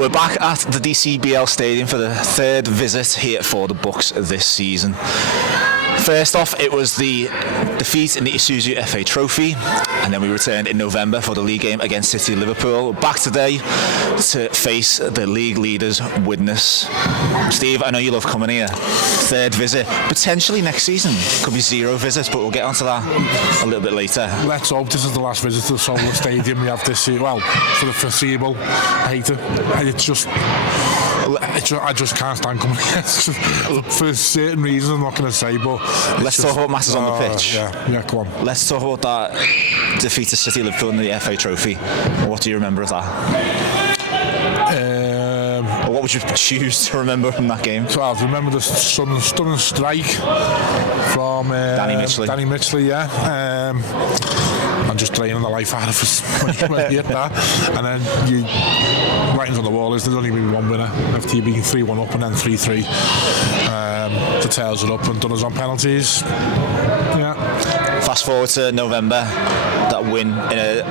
We're back at the DCBL Stadium for the third visit here for the Bucks this season. First off, it was the defeat in the Isuzu FA Trophy, and then we returned in November for the league game against City Liverpool. Back today to face the league leaders, Widnes. Steve, I know you love coming here. Third visit. Potentially next season could be 0 visits, but we'll get onto that a little bit later. Let's hope this is the last visit to the Solent Stadium we have this year. Well, for the foreseeable. I hate it. I just can't stand coming here. For certain reasons, I'm not going to say, but let's talk about matters on the pitch. Yeah, come on. Let's talk about that defeat to City Liverpool in the FA Trophy. What do you remember of that? Or what would you choose to remember from that game? So I remember the stunning strike from Danny Mitchley, yeah. And just draining the life out of us when you hit that. And then you writings on the wall is there's only been one winner after you being 3-1 up and then 3-3. The tails are up and done us on penalties. Yeah. Fast forward to November, that win in a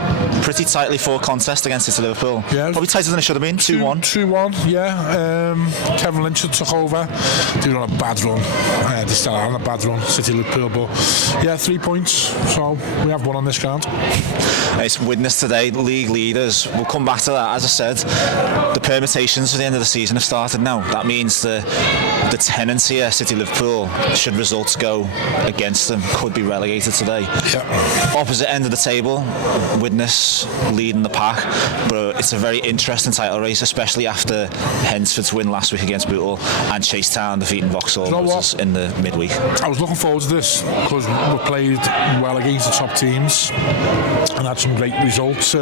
pretty tightly fought contest against City Liverpool. Yeah, probably tighter than it should have been. 2-1. 2-1, yeah. Kevin Lynch took over. They were on a bad run. They still are on a bad run, City Liverpool, but yeah, 3 points. So we have one on this count. It's Widnes today, league leaders. We'll come back to that. As I said, the permutations for the end of the season have started now. That means the tenants here, City Liverpool, should results go against them, could be relegated today. Yeah. Opposite end of the table, Widnes leading the pack, but it's a very interesting title race, especially after Hensford's win last week against Bootle and Chase Town defeating Vauxhall in the midweek. I was looking forward to this because we played well against the top teams and had some great results.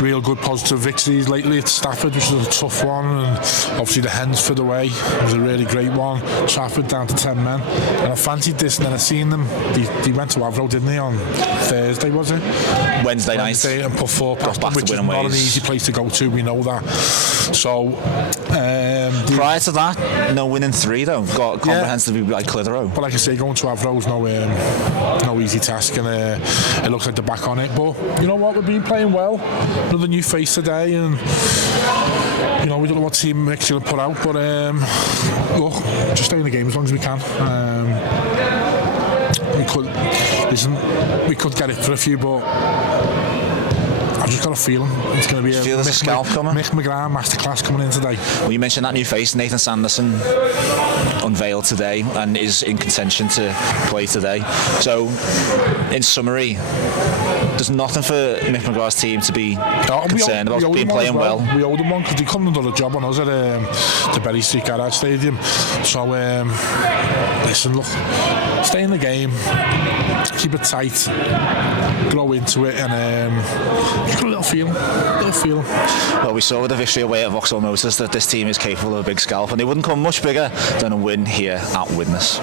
Real good positive victories lately at Stafford, which was a tough one, and obviously the Hensford away was a really great one. Trafford down to 10 men, and I fancied this, and then I seen them. They went to Avro, didn't they, on Thursday, was it? Wednesday night, and put 4 past them, which is not an easy place to go to. We know that. So prior to that, no winning 3 though. Got comprehensively like Clitheroe. But like I say, going to Avro is no easy task, and it looks like they're back on it. But you know what, we've been playing well. Another new face today, and you know we don't know what team Mick's going to put out, but look, just stay in the game as long as we can. We could get it for a few, but I've just got a feeling it's going to be a Mick McGraa masterclass coming in today. Well, you mentioned that new face, Nathan Sanderson, unveiled today and is in contention to play today. So, in summary, there's nothing for Mick McGrath's team to be concerned about. Being playing well. We owed them one because they couldn't have done a job on us at the Berry Street Garage Stadium. So, listen, look, stay in the game, keep it tight, grow into it, and get a little feeling. Well, we saw with the victory away at Vauxhall Motors that this team is capable of a big scalp, and they wouldn't come much bigger than a win here at Widnes.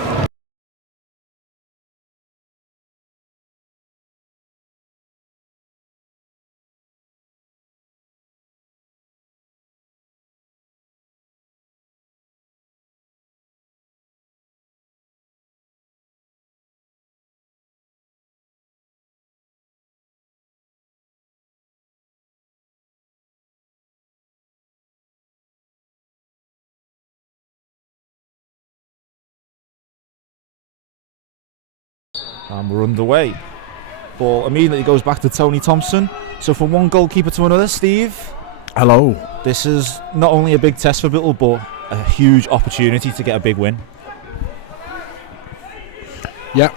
And we're underway. Ball immediately goes back to Tony Thompson. So from one goalkeeper to another, Steve. Hello. This is not only a big test for Bootle, but a huge opportunity to get a big win. Yeah.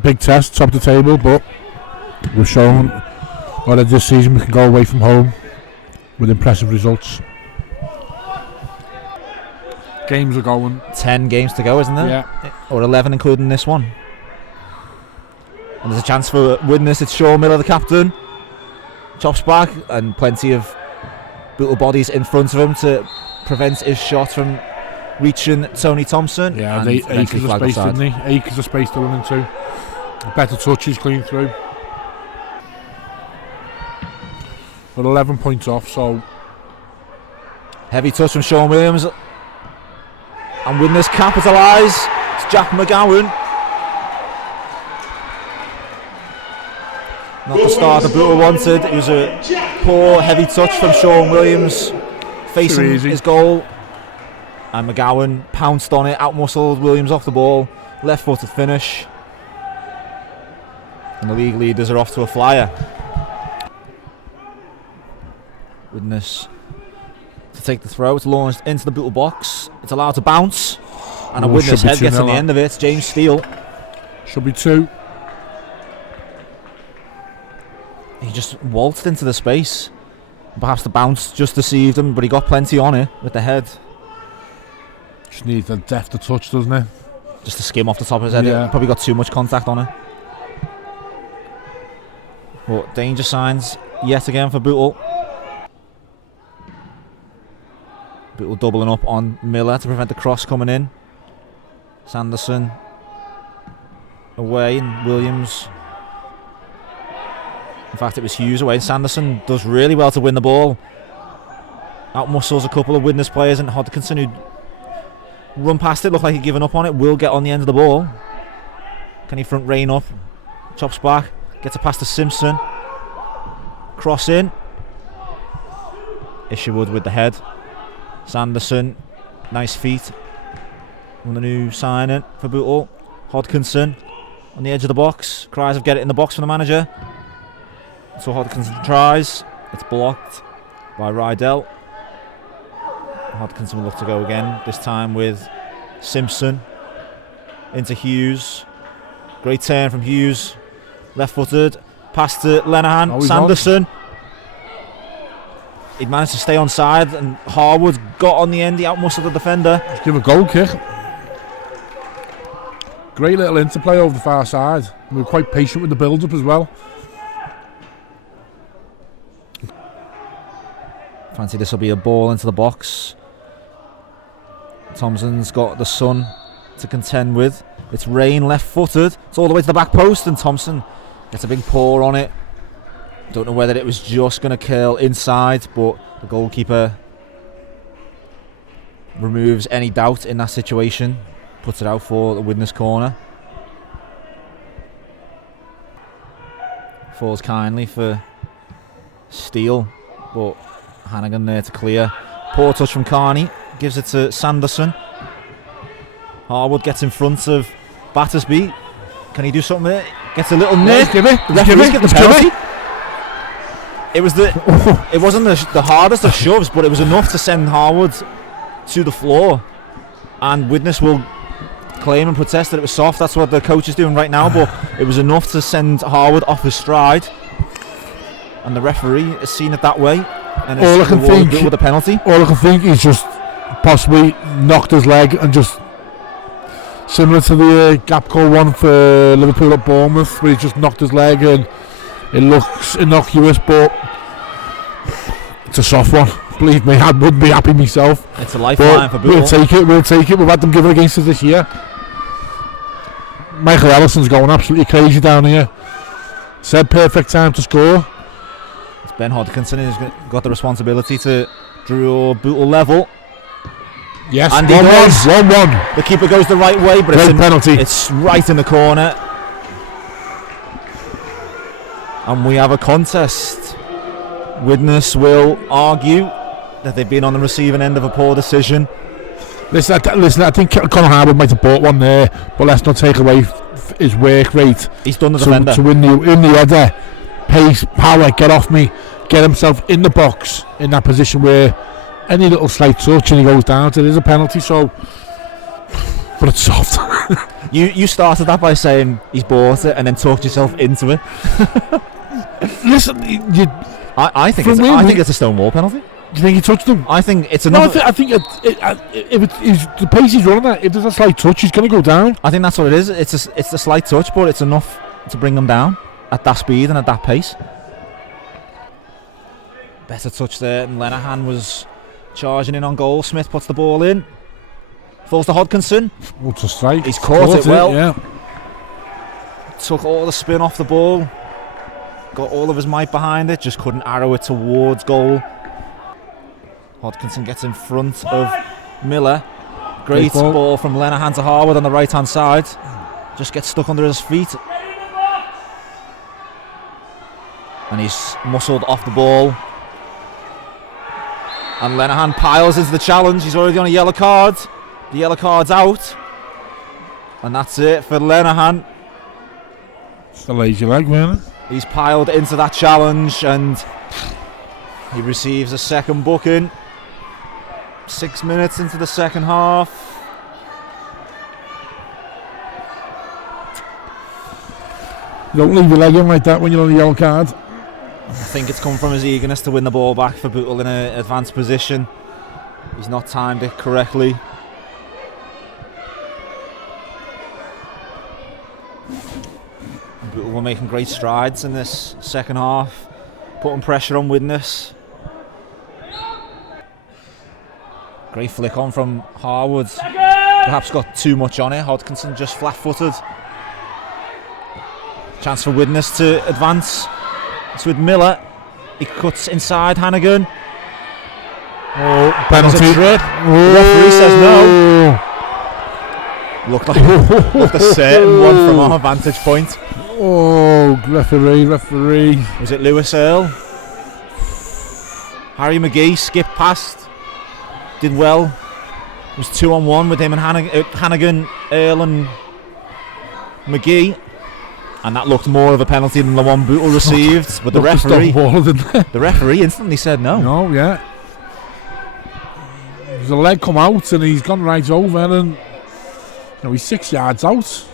Big test, top of the table, but we've shown already this season we can go away from home with impressive results. Games are going. 10 games to go, isn't there? Yeah. Or 11 including this one. And there's a chance for Widnes. It's Shaw Miller, the captain. Chops back, and plenty of Bootle bodies in front of him to prevent his shot from reaching Tony Thompson. Yeah, and acres of space, didn't he? Acres of space to run into. Better touches, clean through. But 11 points off, so. Heavy touch from Sean Williams. And Widnes capitalise. It's Jack McGowan. Not the start the Bootle wanted. It was a poor, heavy touch from Sean Williams facing his goal. And McGowan pounced on it, outmuscled Williams off the ball. Left-footed finish. And the league leaders are off to a flyer. Widnes to take the throw. It's launched into the Bootle box. It's allowed to bounce. And a Widnes head gets on the end of it. It's James Steele. Should be 2. He just waltzed into the space. Perhaps the bounce just deceived him, but he got plenty on it with the head. Just needs a deft to touch, doesn't it? Just to skim off the top of his head. Yeah. Probably got too much contact on it. But danger signs yet again for Bootle. Bootle doubling up on Miller to prevent the cross coming in. Sanderson away and Williams. In fact, it was Hughes away. Sanderson does really well to win the ball. Outmuscles a couple of Widnes players, and Hodkinson, who run past it, looked like he'd given up on it, will get on the end of the ball. Can he front rein up? Chops back, gets a pass to Simpson. Cross in. Isherwood with the head. Sanderson, nice feet. On the new signing for Bootle. Hodkinson on the edge of the box. Cries of get it in the box from the manager. So Hodkinson tries. It's blocked by Rydell. Hodkinson will look to go again, this time with Simpson into Hughes. Great turn from Hughes. Left-footed. Pass to Lenihan. Sanderson. He'd managed to stay on side, and Harwood got on the end. He outmuscled the defender. Just give a goal kick. Great little interplay over the far side. We were quite patient with the build-up as well. Fancy this will be a ball into the box. Thompson's got the sun to contend with. It's Rain left-footed. It's all the way to the back post, and Thompson gets a big paw on it. Don't know whether it was just going to curl inside, but the goalkeeper removes any doubt in that situation. Puts it out for the Widnes corner. Falls kindly for Steele, but Hannigan there to clear. Poor touch from Carney. Gives it to Sanderson. Harwood gets in front of Battersby. Can he do something there? Gets a little nip. Give it. Referees get the penalty. It was it wasn't the hardest of shoves, but it was enough to send Harwood to the floor. And Widnes will claim and protest that it was soft. That's what the coach is doing right now, but it was enough to send Harwood off his stride. And the referee has seen it that way. And all I can think with a penalty. All I can think is just possibly knocked his leg, and just similar to the gap goal one for Liverpool at Bournemouth, where he just knocked his leg, and it looks innocuous, but it's a soft one. Believe me, I wouldn't be happy myself. It's a lifeline for Bootle. We'll take it. We've had them give it against us this year. Michael Ellison's going absolutely crazy down here. Said perfect time to score. It's Ben Hodkinson who's got the responsibility to draw Bootle level. Yes, and 1-1. The keeper goes the right way, but it's a penalty. It's right in the corner. And we have a contest. Widnes will argue that they've been on the receiving end of a poor decision. Listen, I think Conor Harwood might have bought one there, but let's not take away his work rate. He's done the defender. To win the header, pace, power, get off me, get himself in the box in that position where any little slight touch and he goes down. It is a penalty, so. But it's soft. You started that by saying he's bought it and then talked yourself into it. Listen, I think it's a Stonewall penalty. Do you think he touched him? I think it's enough. No, I think if the pace he's running at, if there's a slight touch, he's going to go down. I think that's what it is. It's a slight touch, but it's enough to bring them down at that speed and at that pace. Better touch there, and Lenihan was charging in on goal. Smith puts the ball in. Falls to Hodkinson. What's a strike? He's caught it well. Yeah. Took all the spin off the ball. Got all of his might behind it. Just couldn't arrow it towards goal. Hodkinson gets in front of Miller. Great ball from Lenihan to Harwood on the right hand side. Just gets stuck under his feet. and he's muscled off the ball. And Lenihan piles into the challenge. He's already on a yellow card. The yellow card's out. And that's it for Lenihan. It's a lazy leg, man. He's piled into that challenge and he receives a second booking. 6 minutes into the second half. You don't leave your leg in like that when you're on a yellow card. I think it's come from his eagerness to win the ball back for Bootle in an advanced position. He's not timed it correctly. Bootle were making great strides in this second half, putting pressure on Widnes. Great flick on from Harwood. Perhaps got too much on it. Hodkinson just flat-footed. Chance for Widnes to advance. It's with Miller. He cuts inside Hannigan. Oh, penalty. Trip. The referee says no. Looked a certain one from our vantage point. Oh, referee. Was it Lewis Earl? Harry McGee skipped past. Did well. It was 2-on-1 with him and Hannigan, Earl and McGee. And that looked more of a penalty than the one Bootle received. But the referee instantly said no. No, yeah. There's a leg come out and he's gone right over and he's 6 yards out.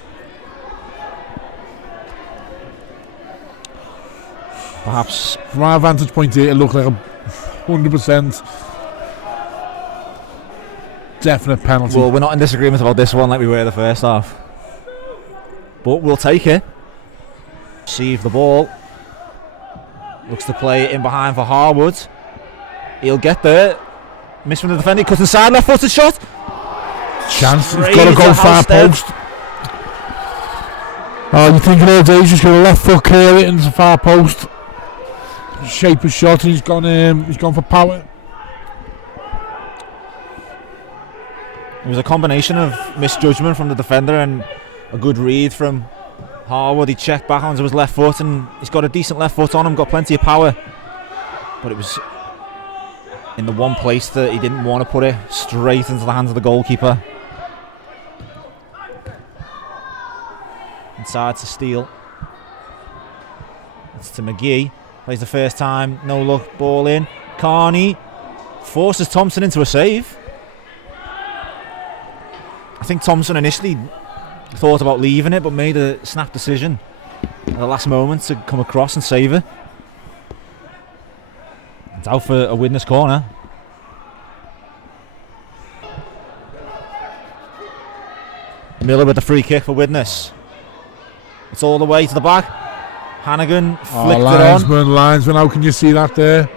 Perhaps from our vantage point here, it looked like a 100% definite penalty. Well, we're not in disagreement about this one like we were the first half. But we'll take it. Receive the ball. Looks to play it in behind for Harwood. He'll get there. Miss from the defender. He cuts inside. Left footed shot. Chance. He's got to go far post. Oh, you're thinking all day he's just going to left foot curl it into the far post. Shape of shot. He's gone for power. It was a combination of misjudgment from the defender and a good read from Harwood. He checked back onto his left foot and he's got a decent left foot on him, got plenty of power. But it was in the one place that he didn't want to put it, straight into the hands of the goalkeeper. Inside to Steele. It's to McGee. Plays the first time, no luck, ball in. Carney forces Thompson into a save. I think Thompson initially thought about leaving it but made a snap decision at the last moment to come across and save it. It's out for a Widnes corner. Miller with the free kick for Widnes. It's all the way to the back. Hannigan flicked it on. Linesman, how can you see that there?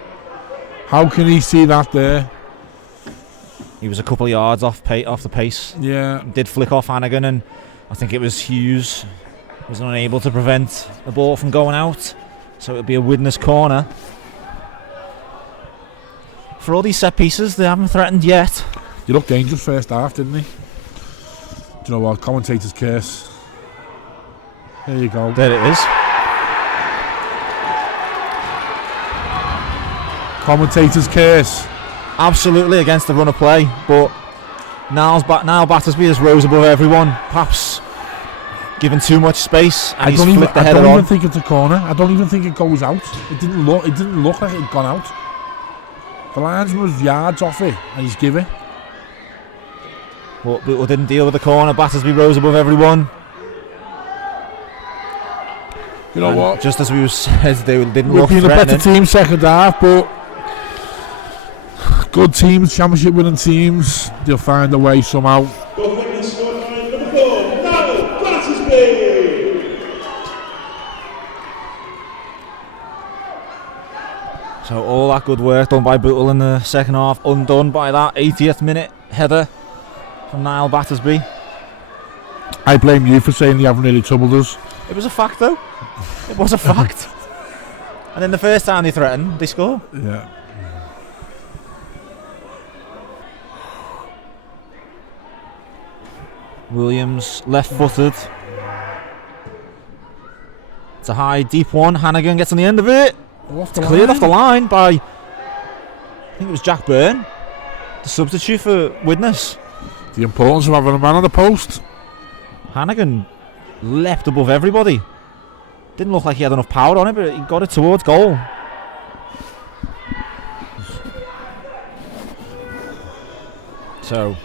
How can he see that there? He was a couple of yards off the pace. Yeah. Did flick off Hannigan and I think it was Hughes was unable to prevent the ball from going out. So it would be a Widnes corner. For all these set pieces, they haven't threatened yet. You looked dangerous first half, didn't he? Do you know what? Commentator's curse. There you go. There it is. Commentator's curse. Absolutely against the run of play, but now Battersby has rose above everyone, perhaps given too much space, and he's flicked the header on. I don't even think it's a corner. I don't even think it goes out. It didn't look like it had gone out. The linesman was yards off it, and he's given. But Bootle didn't deal with the corner. Battersby rose above everyone. You know what? Just as we said, they didn't look threatening. We've been a better team second half, but good teams, championship winning teams, they'll find a way somehow. So all that good work done by Bootle in the second half, undone by that 80th minute header from Niall Battersby. I blame you for saying they haven't really troubled us. It was a fact though. It was a fact. And then the first time they threatened, they score. Yeah. Williams left-footed. It's a high, deep one. Hannigan gets on the end of it. Cleared off the line by, I think it was Jack Byrne, the substitute for Widnes. The importance of having a man on the post. Hannigan leapt above everybody. Didn't look like he had enough power on it, but he got it towards goal. So,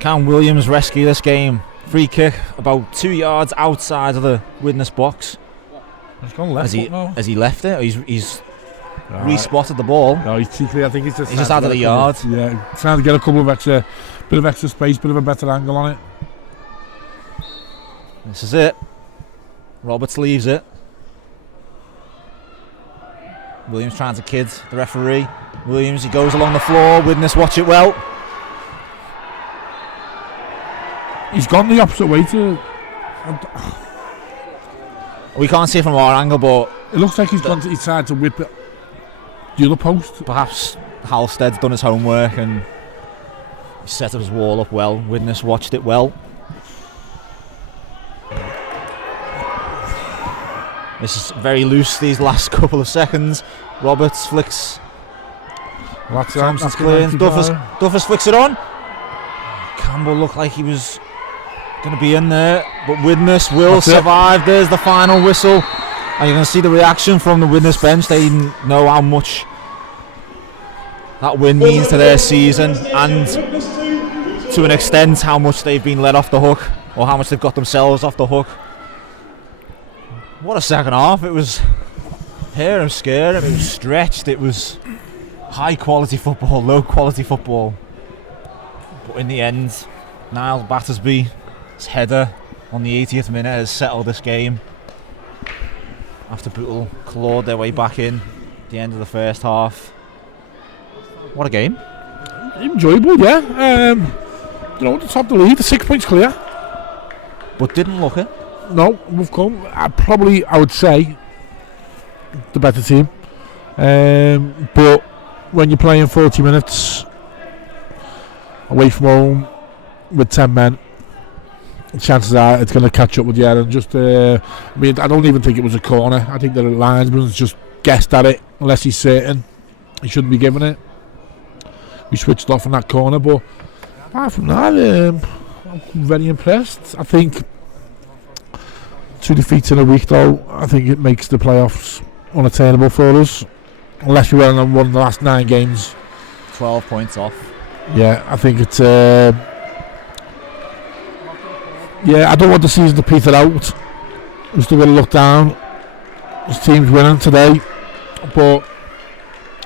can Williams rescue this game? Free kick about 2 yards outside of the Widnes box. He's gone left. Has he left it? Or he's respotted the ball. No, I think he's just out of the yard. Yeah, trying to get a couple of extra, bit of extra space, bit of a better angle on it. This is it. Roberts leaves it. Williams trying to kid the referee. Williams, he goes along the floor. Widnes watch it well. He's gone the opposite way to. We can't see it from our angle, but it looks like he's tried to whip it the other post. Perhaps Halstead's done his homework and he set up his wall up well. Widnes watched it well. This is very loose these last couple of seconds. Roberts flicks. Thompson's clearing. Duffers flicks it on. Campbell looked like he was going to be in there, but Widnes will survive. There's the final whistle, and you're going to see the reaction from the Widnes bench. They know how much that win means to their season, and to an extent how much they've been let off the hook, or how much they've got themselves off the hook. What a second half. It was hair and scare, it was stretched, it was high quality football, low quality football, but in the end Niall Battersby's header on the 80th minute has settled this game after Bootle clawed their way back in at the end of the first half. What a game. Enjoyable, yeah. The top of the league, the 6 points clear, but didn't look it. No, we've come. I would say the better team, but when you're playing 40 minutes away from home with 10 men, chances are it's going to catch up with you. And just, I don't even think it was a corner. I think the linesman's just guessed at it, unless he's certain he shouldn't be giving it. We switched off in that corner, but apart from that, I'm very impressed. I think 2 defeats in a week, though, I think it makes the playoffs unattainable for us, unless we won the last 9 games. 12 points off. Yeah, I think it's. I don't want the season to peter out. Just the way to look down. This team's winning today, but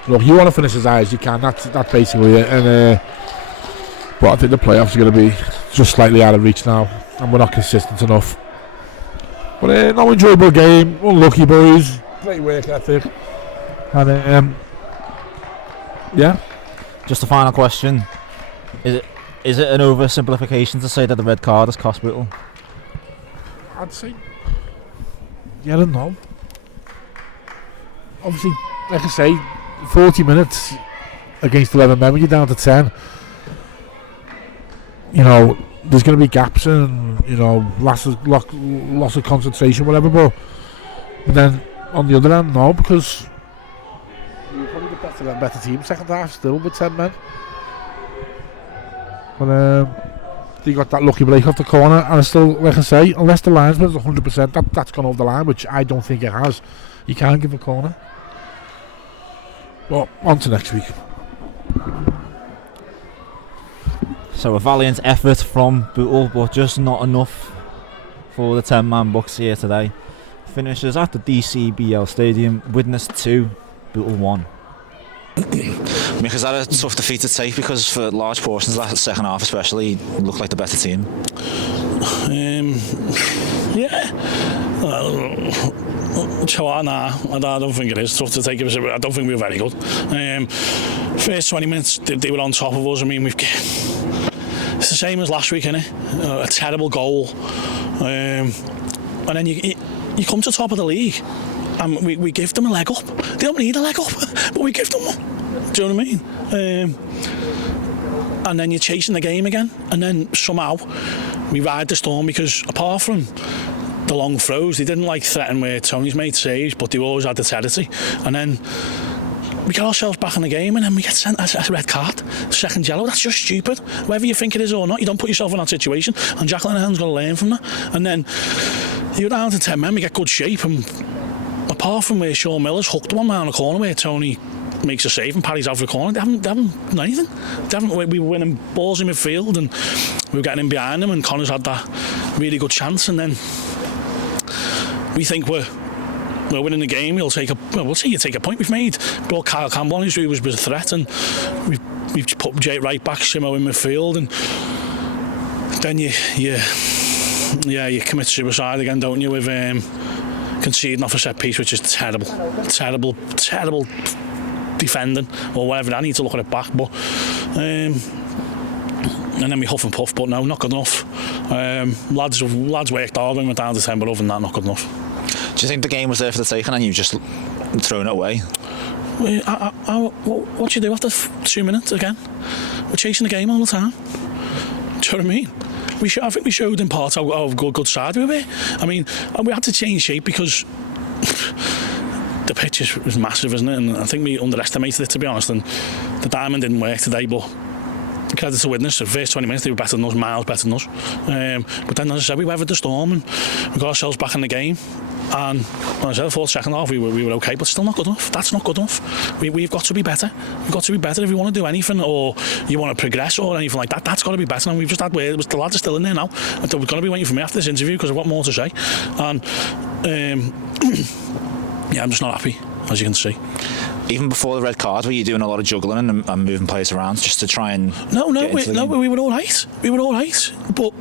look, you want to finish as high as you can. That's basically it. And but I think the playoffs are going to be just slightly out of reach now, and we're not consistent enough. But no enjoyable game. Unlucky boys. Great work ethic. And Just a final question: Is it an oversimplification to say that the red card has cost Bootle? I'd say, I don't know. Obviously, like I say, 40 minutes against 11 men, when you're down to 10, there's going to be gaps and, loss of concentration, whatever, but then on the other hand, no, because you're probably the better team second half still with 10 men. But they got that lucky break off the corner, and still, like I say, unless the linesman's 100%, that's gone over the line, which I don't think it has. You can't give a corner. But on to next week. So a valiant effort from Bootle, but just not enough for the 10-man Bucks here today. Finishes at the DCBL Stadium. Widnes 2, Bootle 1. Mick, is that a tough defeat to take, because for large portions of that second half especially, you looked like the better team? I don't think it is tough to take. I don't think we were very good. First 20 minutes they were on top of us. I mean, it's the same as last week, isn't it? A terrible goal, and then you come to top of the league and we give them a leg up. They don't need a leg up, but we give them one. Do you know what I mean? And then you're chasing the game again, and then somehow we ride the storm, because apart from the long throws. They didn't like threaten where Tony's made saves, but they always had the territory. And then we get ourselves back in the game, and then we get sent a red card, second yellow. That's just stupid. Whether you think it is or not, you don't put yourself in that situation. And Jack Linehan's got to learn from that. And then you're down to 10 men, we get good shape, and apart from where Sean Miller's hooked one round the corner where Tony makes a save and parries out for the corner, they haven't done anything. We were winning balls in midfield, and we were getting in behind them, and Connor's had that really good chance, and then we think we're winning the game. We'll say you take a point. We've made brought Kyle Campbell on, who was a threat, and we've put Jake right back, Simo in midfield, and then you commit suicide again, don't you, with conceding off a set piece, which is terrible defending or whatever. I need to look at it back, but and then we huff and puff, but no, not good enough. Lads worked hard when we went down to 10, but other than that, not good enough. Do you think the game was there for the taking and you've just thrown it away? What do you do after 2 minutes again? We're chasing the game all the time. Do you know what I mean? I think we showed in part how good side we were. I mean, we had to change shape because the pitch was massive, isn't it? And I think we underestimated it, to be honest. And the diamond didn't work today, but credit to Widnes. The first 20 minutes they were better than us, miles better than us. But then, as I said, we weathered the storm and we got ourselves back in the game. And as I said, the fourth, second half we were okay, but still not good enough. That's not good enough. We've got to be better. We've got to be better if you want to do anything, or you want to progress or anything like that. That's got to be better. And we've just had word. The lads are still in there now. And they're going to be waiting for me after this interview because I've got more to say. And yeah, I'm just not happy, as you can see. Even before the red card, were you doing a lot of juggling and moving players around just to try and we were all right. We were all right, but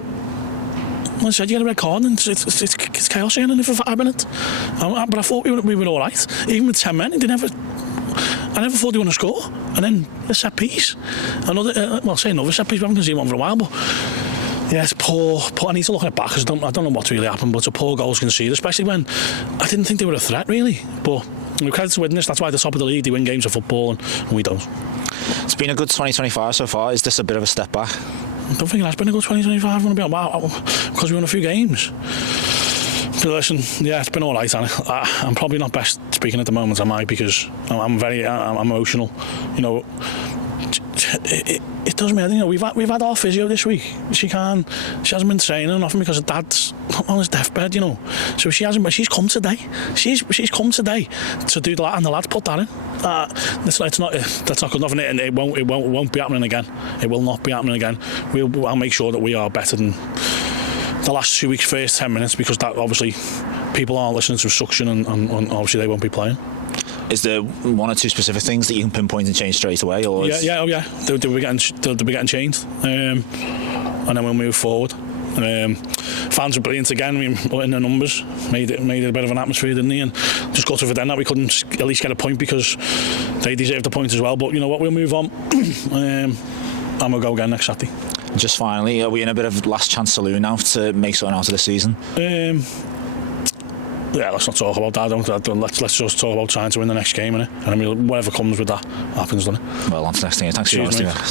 like I said, you get a red card and it's chaos again in for 5 minutes. But I thought we were all right. Even with 10 men, I never thought they were going to score. And then a set piece, another set piece. We haven't seen one for a while, but yeah, it's poor. I need to look at it back because I don't know what's really happened, but it's a poor goals conceded, especially when I didn't think they were a threat really. But we credit to Widnes, that's why they're top of the league. They win games of football and we don't. It's been a good 2025 so far. Is this a bit of a step back? I don't think it has been a good 2025. Because we won a few games. But listen, yeah, it's been all right. I'm probably not best speaking at the moment, am I? Because I'm emotional. You know, it does matter. You know, we've had our physio this week. She hasn't been training or nothing because her dad's on his deathbed. You know, so she's come today. She's come today to do that, and the lads put that in. That's not good enough, and it won't be happening again. It will not be happening again. I'll make sure that we are better than the last 2 weeks, first 10 minutes, because that obviously people aren't listening to suction, and obviously they won't be playing. Is there one or two specific things that you can pinpoint and change straight away? Or yeah. They'll be getting changed, and then we'll move forward. Fans were brilliant again. In the numbers, made it a bit of an atmosphere, didn't they? And just got to them that we couldn't at least get a point because they deserved the point as well. But you know what, we'll move on, and we'll go again next Saturday. Just finally, are we in a bit of last chance saloon now to make something out of the season? Yeah, let's not talk about that. Let's just talk about trying to win the next game, innit? And I mean, whatever comes with that happens, doesn't it? Well, on to the next thing. Thanks for your honesty.